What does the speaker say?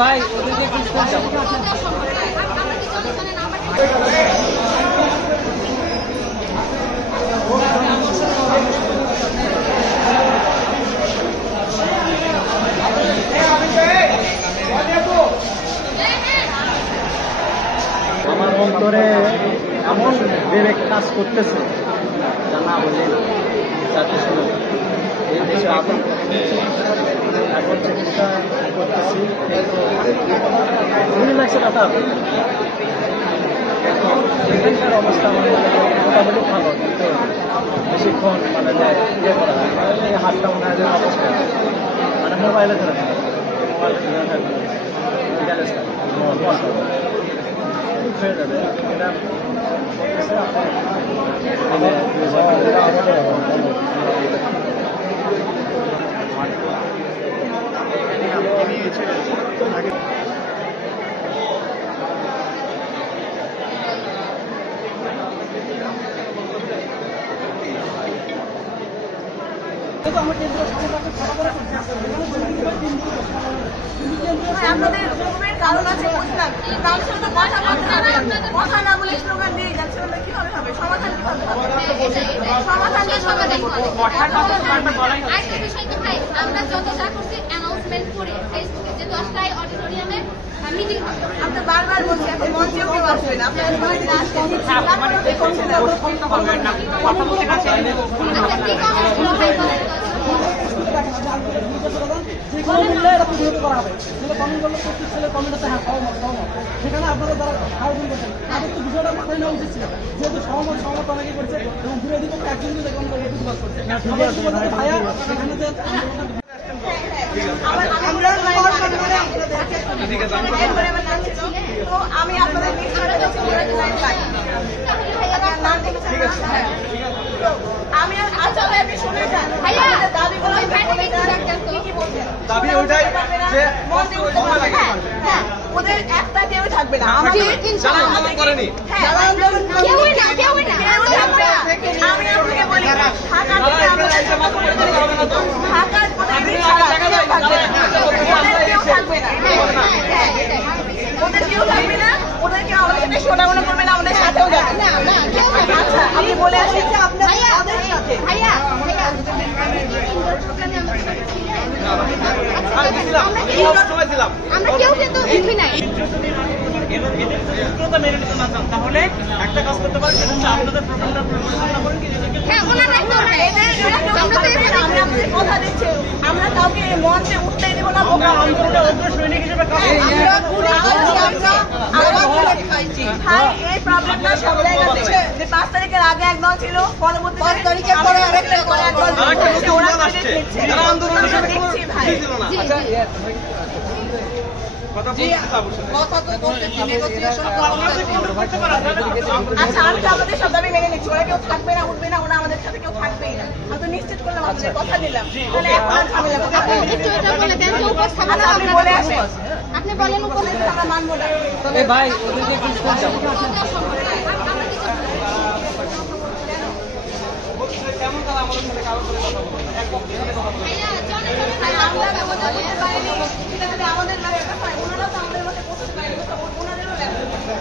ভাই ওদেরকে আমার অন্তরে এমন বিবেক কাজ করতেছে যা না বললেই না। যাতে শুনে এই দেশে আতঙ্ক এখন চিকিৎসা করতেছি, কিন্তু গুলি লাগছে না তার এখানকার অবস্থা মানে মোটামুটি ভালো, কিন্তু বেশিক্ষণ মানে ইয়ে করা হয় এই হাতটা মনে হয় যে অবস্থা মানে মোবাইলে ধরে থাকে, মোবাইলে ধরে থাকবে হয়ে যাবে। এটা আপনাদের কারণ আছে বুঝলাম, কথা না বলে স্লোগান দিয়ে যাচ্ছে, কিভাবে হবে সমাধান? আমরা যত যা করছি অ্যানাউন্সমেন্ট করে ফেসবুকে যে 10টায় অডিটোরিয়ামে মিটিং হবে। আপনি বারবার বলছি এখন মঞ্চেও কেউ আসবে না, আপনারা সেখানে আপনারা যারা আয়োজন করছেন তাদের তো বিষয়টা মাথায় নেওয়া উচিত ছিল, যেহেতু সহমত অনেকে করছে এবং বিরোধী পক্ষে একজন দেখলাম প্রতিবাদ করছে ভাইয়া সেখানে যে আমি আপনাদের আমি আচ্ছা শুনে যান দাবি ওইটাই যে ওদের একটা কেউ থাকবে না, আমি আপনাকে বলি ঢাকার ওদের কেউ থাকবে না, ওদের কেউ আমাদের সাথে শোনাগুলো করবে না, আমাদের সাথেও যাবে না। আচ্ছা আমি বলে আসি যে আপনাদের সাথে আমরা কেউ কিন্তু উঠি নাই। তাহলে একটা কাজ করতে পারেন, সেটা আপনাদের হ্যাঁ ওনারা কথা দিচ্ছে, আমরা কাউকে মঞ্চে উঠতেই দেবো না। সৈনিক হিসেবে এই প্রবলেমটা সব জায়গাতে যে 5 তারিখের আগে একদল ছিল, পরবর্তী 5 তারিখের পরে আরেকটা আচ্ছা আমি তো আমাদের সব দাবি মেনে নিচ্ছি, ওরা কেউ থাকবে না, উঠবে না, ওরা আমাদের সাথে কেউ থাকবেই না। আমি তো নিশ্চিত করলাম, আপনাদের কথা নিলাম, তাহলে এখন ঝামেলা আপনি বলে আসেন, আপনি বলেন উপদেশ আমরা মানবো না। ভাই ওদেরকে কেমন তারা আমাদের সাথে কারোর সাথে কথা বলবে না, এক পক্ষের সাথে কথা বলবে আমাদের ব্যবস্থা হয়, ওনারা তো আমাদের মধ্যে পৌঁছতে পারে, ওনাদেরও ব্যবস্থা